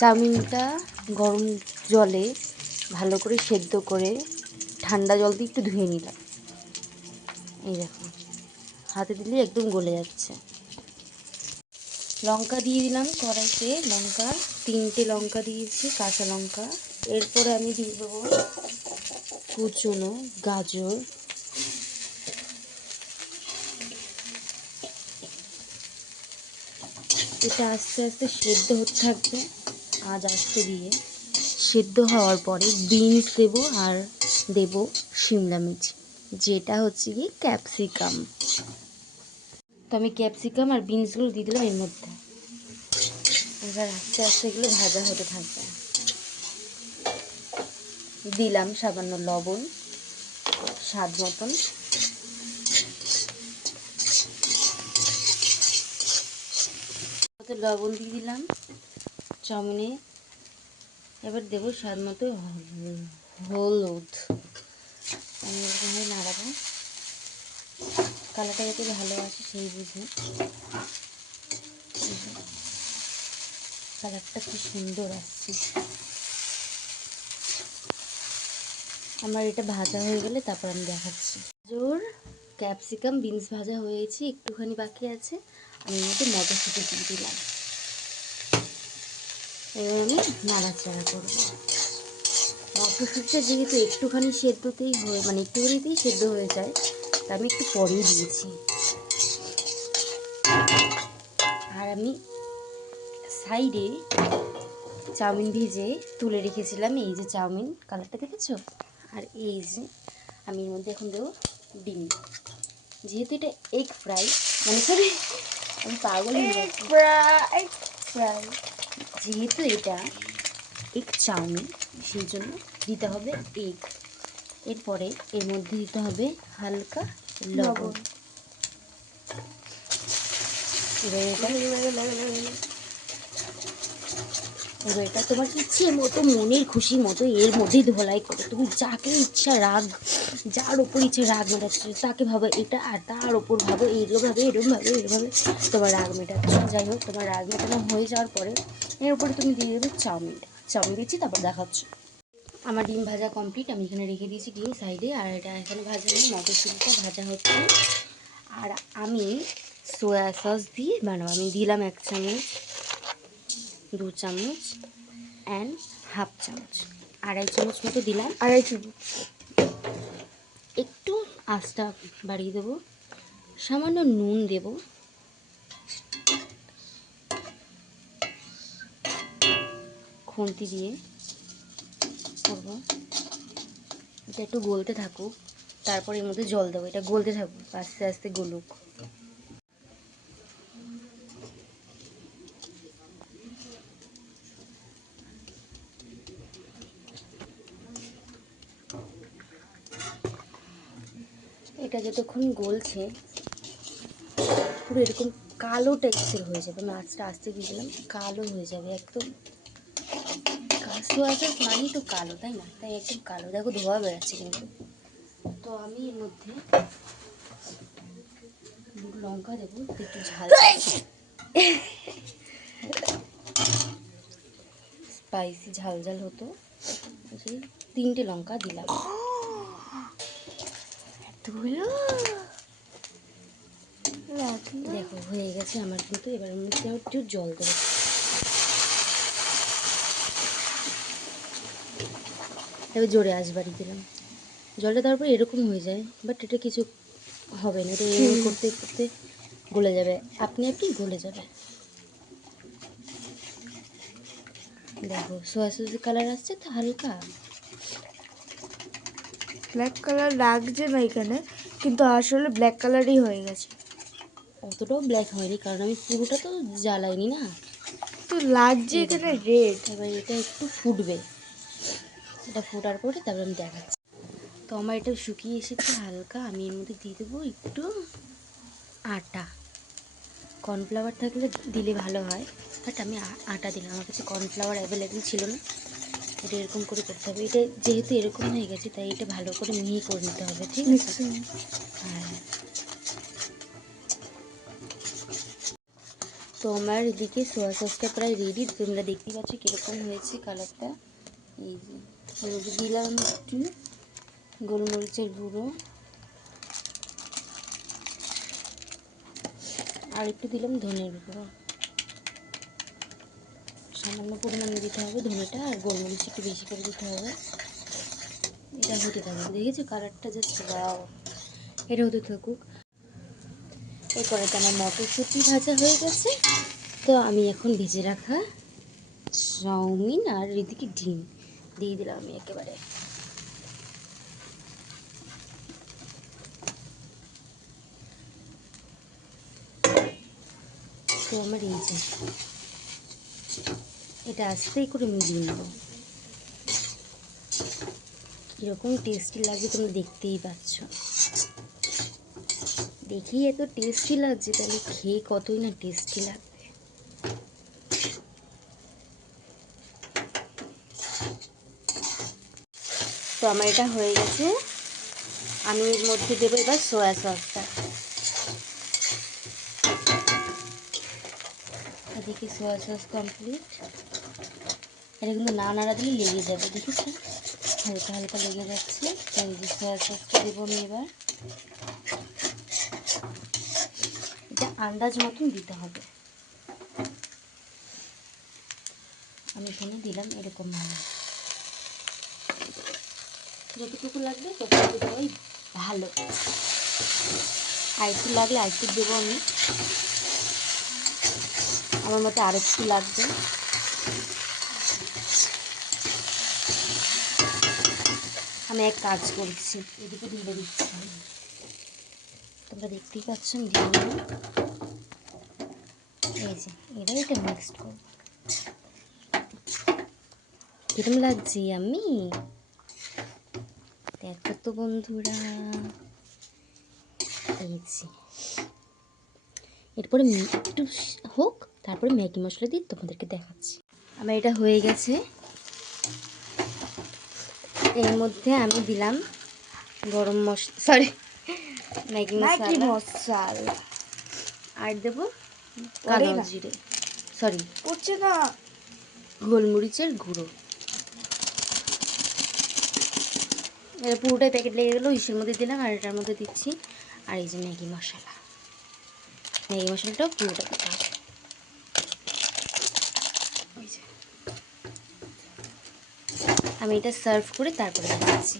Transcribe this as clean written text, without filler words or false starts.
চাউমিনটা গরম জলে ভালো করে সেদ্ধ করে ঠান্ডা জল দিয়ে একটু ধুয়ে নিলাম। এই দেখো, হাতে দিলে একদম গলে যাচ্ছে। লঙ্কা দিয়ে দিলাম কড়াইতে, লঙ্কা 3টে লঙ্কা দিয়েছি, কাঁচা লঙ্কা। এরপরে আমি দিয়ে দেবো কুচনো গাজর, এটা আস্তে আস্তে সেদ্ধ হতে থাকবে। আস্তে দিয়ে সেদ্ধ হওয়ার পরে বিনস দেবো আর দেবো শিমলা মির্চ, যেটা হচ্ছে কি ক্যাপসিকাম। তো আমি ক্যাপসিকাম আর বিনসগুলো দিয়ে দিলাম এর মধ্যে। এবার আস্তে আস্তে এগুলো ভাজা হতে থাকবে। দিলাম সামান্য লবণ স্বাদ মতন। লবণ দিয়ে দিলাম চাউমিনে। এবার দেবো স্বাদ মতো হলুদ। আমি এরকমভাবে নাড়াবো, কালারটা যাতে ভালো আসে সেই বুঝে। কালারটা কি সুন্দর আসছে। আমার এটা ভাজা হয়ে গেলে তারপর আমি দেখাচ্ছি। গাজর ক্যাপসিকাম বিনস ভাজা হয়েছে, একটুখানি বাকি আছে। আমি এর মধ্যে মটরশুঁটি দিয়ে দিলাম। এবার আমি নাড়াচাড়া করবো। মটরশুঁটিটা যেহেতু একটুখানি সেদ্ধতেই মানে একটুখানিতেই সেদ্ধ হয়ে যায়, তা আমি একটু পরেই দিয়েছি। আর আমি সাইডে চাউমিন ভেজে তুলে রেখেছিলাম। এই যে চাউমিন, কালারটা দেখেছো? আর এই যে আমি এর মধ্যে এখন দেবো ডিম। যেহেতু এটা এগ ফ্রাই, মানে সরি আমি পাগল হয়ে যাচ্ছি। ফ্রাই যেহেতু এটা এগ চাউমিন, সেই জন্য দিতে হবে এগ। এরপরে এর মধ্যে দিতে হবে হালকা লবণ। এবার এটা তোমার ইচ্ছে মতো, মনের খুশি মতো এর মধ্যেই ধোলাই করো। তুমি যাকে ইচ্ছা রাগ, যার ওপর ইচ্ছে রাগ মেটাচ্ছে তাকে ভাবো এটা, আর তার ওপর ভাবো এরকমভাবে এরকমভাবে এরকমভাবে তোমার রাগ মেটাচ্ছে। যাই হোক, তোমার রাগ মেটানো হয়ে যাওয়ার পরে এর উপরে তুমি দিয়ে দেবে চাউমিন দিচ্ছি, তারপর দেখাচ্ছি। আমার ডিম ভাজা কমপ্লিট। আমি এখানে রেখে দিয়েছি ডিম সাইডে, আর এটা এখানে ভাজা নেই, মটরশুঁটিটা ভাজা হচ্ছে। আর আমি সোয়া সস দিয়ে বানাবো। আমি দিলাম 1 চামচ, 2 চামচ অ্যান্ড হাফ চামচ, 2.5 চামচ মতো দিলাম। 2.5 চামচ। একটু আঁচটা বাড়িয়ে দেবো। সামান্য নুন দেব। খুন্তি দিয়ে করবো। এটা একটু গলতে থাকুক, তারপর এর মধ্যে জল দেবো। এটা গলতে থাকুক, আস্তে আস্তে গলুক। এটা যতক্ষণ গলছে পুরো এরকম কালো টেক্সচার হয়ে যাবে। আমি আঁচটা আস্তে দিয়েছিলাম, কালো হয়ে যাবে একদম। সোয়া সস মানেই তো কালো, তাই না? তাই একদম কালো। দেখো ধোয়া বেড়াচ্ছে কিন্তু। তো আমি এর মধ্যে লঙ্কা দেবো, একটু ঝাল, স্পাইসি ঝাল ঝাল হতো। 3টে লঙ্কা দিলাম। দেখো হয়ে গেছে আমার কিন্তু। এবার মধ্যে একটু জল দেবো। এবার জোরে আঁচ বাড়িয়ে দিলাম। জলটা তারপর এরকম হয়ে যায়, বাট এটা কিছু হবে না। এটা এরকম করতে করতে গলে যাবে, আপনি গলে যাবে। দেখো সোয়া সসের কালার আসছে তো হালকা। ব্ল্যাক কালার লাগছে না এখানে, কিন্তু আসলে ব্ল্যাক কালারই হয়ে গেছে। অতটাও ব্ল্যাক হয়নি, কারণ আমি পুরোটা তো জ্বালাইনি না, তো লাগছে এখানে রেড। এবার এটা একটু ফুটবে। এটা ফোটার পরে তারপর আমি দেখাচ্ছি। তো আমার এটা শুকিয়ে এসেছে হালকা। আমি এর মধ্যে দিয়ে দেবো একটু আটা। কর্নফ্লাওয়ার থাকলে দিলে ভালো হয়, বাট আমি আটা দিলাম। আমার কাছে কর্নফ্লাওয়ার অ্যাভেলেবেল ছিল না। এটা এরকম করে করতে হবে। এটা যেহেতু এরকম হয়ে গেছে, তাই এটা ভালো করে মিহি করে নিতে হবে, ঠিক আছে? হ্যাঁ। তো তো আমার এদিকে সোয়া সসটা প্রায় রেডি, তোমরা দেখতেই পাচ্ছ কীরকম হয়েছে কালারটা। এই যে এর মধ্যে দিলাম একটু গোলমরিচের গুঁড়ো, আর একটু দিলাম ধনের গুঁড়ো, সামান্য পরিমাণে দিতে হবে ধনেটা, আর গোলমরিচ একটু বেশি করে দিতে হবে। এটা হতে থাকুক, দেখেছো কালারটা জাস্ট ওয়াও, এটা হতে থাকুক। এরপরে তো আমার মটরশুঁটি ভাজা হয়ে গেছে, তো আমি এখন ভেজে রাখা চাউমিন আর এদিকে ডিম দিয়ে দিলাম আমি একেবারে। তো আমার এই যে এটা আস্তেই করে মিলিয়ে নেব। কীরকম টেস্টি লাগছে তোমরা দেখতেই পাচ্ছ, দেখেই এত টেস্টি লাগছে, তাহলে খেয়ে কতই না টেস্টি লাগবে। তো আমার এটা হয়ে গেছে, আমি এর মধ্যে দেবো এবার সোয়া সসটা। এদিকে সোয়া সস কমপ্লিট। এটা কিন্তু না নাড়া দিলে লেগে যাবে, দেখেছি হালকা হালকা লেগে যাচ্ছে। তো এই যে সোয়া সসটা দেবো আমি এবার, এটা আন্দাজ মতন দিতে হবে। আমি এখানে দিলাম এরকম ভাবে, যতটুকু লাগবে ততটুকু দেওয়াই ভালো। আর একটু লাগলে আর একটু দেবো আমি, আমার মতে আর একটু লাগবে। আমি এক কাজ করছি, এদিকে দিয়ে দিচ্ছি, তোমরা দেখতেই পাচ্ছ দিয়ে এই যে এবার এটা মিক্সড করবো। কিরম লাগছে আমি দেখো তো বন্ধুরা, এই যে এরপরে একটু হোক, তারপরে ম্যাগি মশলা দিয়ে তোমাদেরকে দেখাচ্ছি। আমার এটা হয়ে গেছে, এর মধ্যে আমি দিলাম গরম মশলা, সরি ম্যাগি মশলা, আর দেবো কালো জিরে, সরি পড়ছে না, গোলমরিচের গুঁড়ো। এটা পুরোটাই প্যাকেট লেগে গেলো, ইসের মধ্যে দিলাম, আর এটার মধ্যে দিচ্ছি। আর এই যে ম্যাগি মশলা, ম্যাগি মশলাটাও পুরোটা দিতে হবে। আমি এটা সার্ভ করে তারপরে দেখাচ্ছি।